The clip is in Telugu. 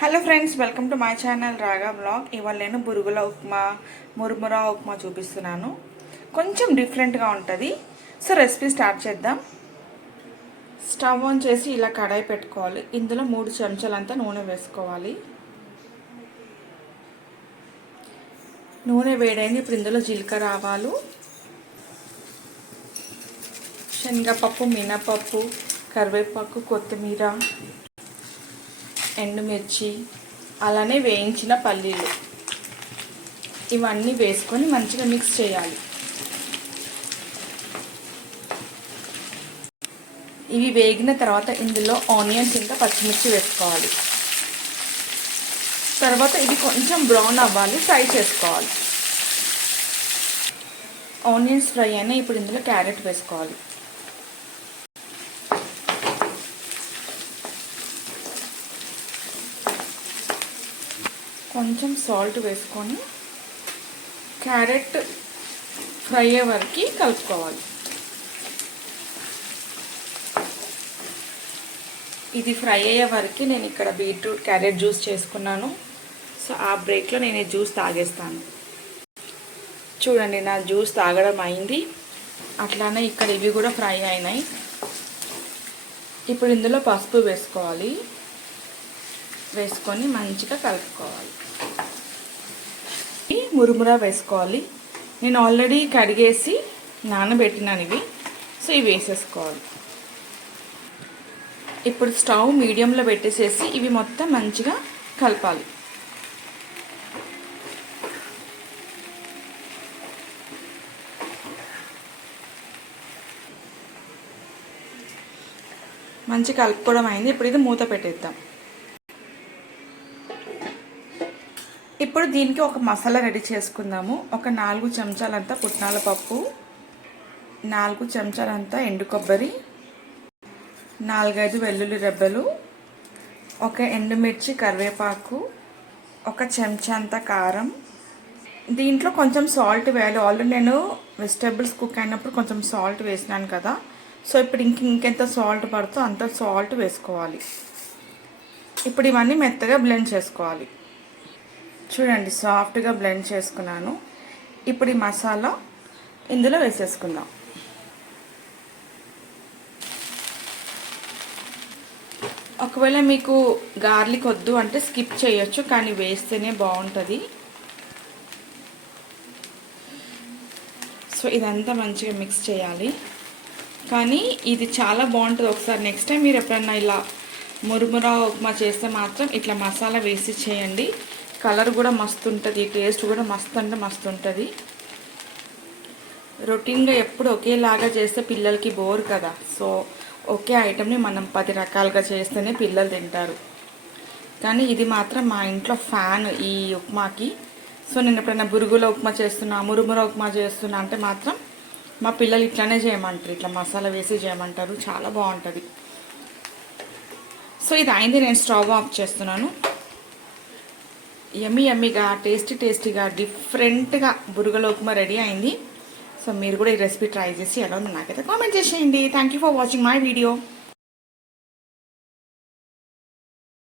Hello friends, welcome to my channel రాగా బ్లాగ్. ఇవాళ నేను బురుగుల ఉప్మా, మురుమురా ఉప్మా చూపిస్తున్నాను. కొంచెం డిఫరెంట్గా ఉంటుంది. సో రెసిపీ స్టార్ట్ చేద్దాం. స్టవ్ ఆన్ చేసి ఇలా కడాయి పెట్టుకోవాలి. ఇందులో 3 చెంచాలంతా నూనె వేసుకోవాలి. నూనె వేడైంది. ఇప్పుడు ఇందులో జీలకర్ర, ఆవాలు, శనగపప్పు, మినపప్పు, కరివేపాకు, కొత్తిమీర, ఎండుమిర్చి, అలానే వేయించిన పల్లీలు ఇవన్నీ వేసుకొని మంచిగా మిక్స్ చేయాలి. ఇవి వేగిన తర్వాత ఇందులో ఆనియన్స్ ఇంకా పచ్చిమిర్చి వేసుకోవాలి. తర్వాత ఇది కొంచెం బ్రౌన్ అవ్వాలి, ఫ్రై చేసుకోవాలి. ఆనియన్స్ ఫ్రై అయినా ఇప్పుడు ఇందులో క్యారెట్ వేసుకోవాలి. కొంచెం సాల్ట్ వేసుకొని క్యారెట్ ఫ్రై అయ్యే వరకు కలుపుకోవాలి. ఇది ఫ్రై అయ్యే వరకు నేను ఇక్కడ బీట్రూట్ క్యారెట్ జ్యూస్ చేసుకున్నాను. సో ఆ బ్రేక్లో నేను ఈ జ్యూస్ తాగేస్తాను. చూడండి, నా జ్యూస్ తాగడం అయింది. అట్లానే ఇక్కడ ఇవి కూడా ఫ్రై అయినాయి. ఇప్పుడు ఇందులో పసుపు వేసుకోవాలి. వేసుకొని మంచిగా కలుపుకోవాలి. మురుమురా వేసుకోవాలి. నేను ఆల్రెడీ కడిగేసి నానబెట్టినాను ఇవి. సో ఇవి వేసేసుకోవాలి. ఇప్పుడు స్టవ్ మీడియంలో పెట్టేసేసి ఇవి మొత్తం మంచిగా కలపాలి. మంచిగా కలుపుకోవడం అయింది. ఇప్పుడు ఇది మూత పెట్టేద్దాం. ఇప్పుడు దీనికి ఒక మసాలా రెడీ చేసుకుందాము. ఒక 4 చెంచాలంతా పుట్నాల పప్పు, 4 చెంచాలంతా ఎండు కొబ్బరి, 4-5 వెల్లుల్లి రెబ్బలు, ఒక ఎండుమిర్చి, కరివేపాకు, ఒక చెంచా అంతా కారం. దీంట్లో కొంచెం సాల్ట్ వేయాలి. ఆల్రెడీ నేను వెజిటేబుల్స్ కుక్ అయినప్పుడు కొంచెం సాల్ట్ వేసినాను కదా. సో ఇప్పుడు ఇంకెంత సాల్ట్ పడుతుందో అంత సాల్ట్ వేసుకోవాలి. ఇప్పుడు ఇవన్నీ మెత్తగా బ్లెండ్ చేసుకోవాలి. చూడండి, సాఫ్ట్గా బ్లెండ్ చేసుకున్నాను. ఇప్పుడు ఈ మసాలా ఇందులో వేసేసుకుందాం. ఒకవేళ మీకు గార్లిక్ వద్దు అంటే స్కిప్ చేయొచ్చు, కానీ వేస్తేనే బాగుంటుంది. సో ఇదంతా మంచిగా మిక్స్ చేయాలి. కానీ ఇది చాలా బాగుంటుంది. ఒకసారి నెక్స్ట్ టైం మీరు ఎప్పుడన్నా ఇలా మురుమురా ఉప్మా చేస్తే మాత్రం ఇట్లా మసాలా వేసి చేయండి. కలర్ కూడా మస్తు ఉంటుంది, టేస్ట్ కూడా మస్తు అంటే మస్తు ఉంటుంది. రొటీన్గా ఎప్పుడు ఒకేలాగా చేస్తే పిల్లలకి బోర్ కదా. సో ఒకే ఐటెంని మనం 10 రకాలుగా చేస్తేనే పిల్లలు తింటారు. కానీ ఇది మాత్రం మా ఇంట్లో ఫ్యాన్ ఈ ఉప్మాకి. సో నేను ఎప్పుడైనా బురుగుల ఉప్మా చేస్తున్నా, మురుముర ఉప్మా చేస్తున్నా అంటే మాత్రం మా పిల్లలు ఇట్లానే చేయమంటారు, ఇట్లా మసాలా వేసి చేయమంటారు. చాలా బాగుంటుంది. సో ఇది అయింది. నేను స్టవ్ ఆఫ్ చేస్తున్నాను. యమ్మీగా టేస్టీగా డిఫరెంట్గా బురుగుల ఉప్మా రెడీ అయింది. సో మీరు కూడా ఈ రెసిపీ ట్రై చేసి ఎలా ఉందో నాకైతే కామెంట్ చేసేయండి. Thank you for watching my video.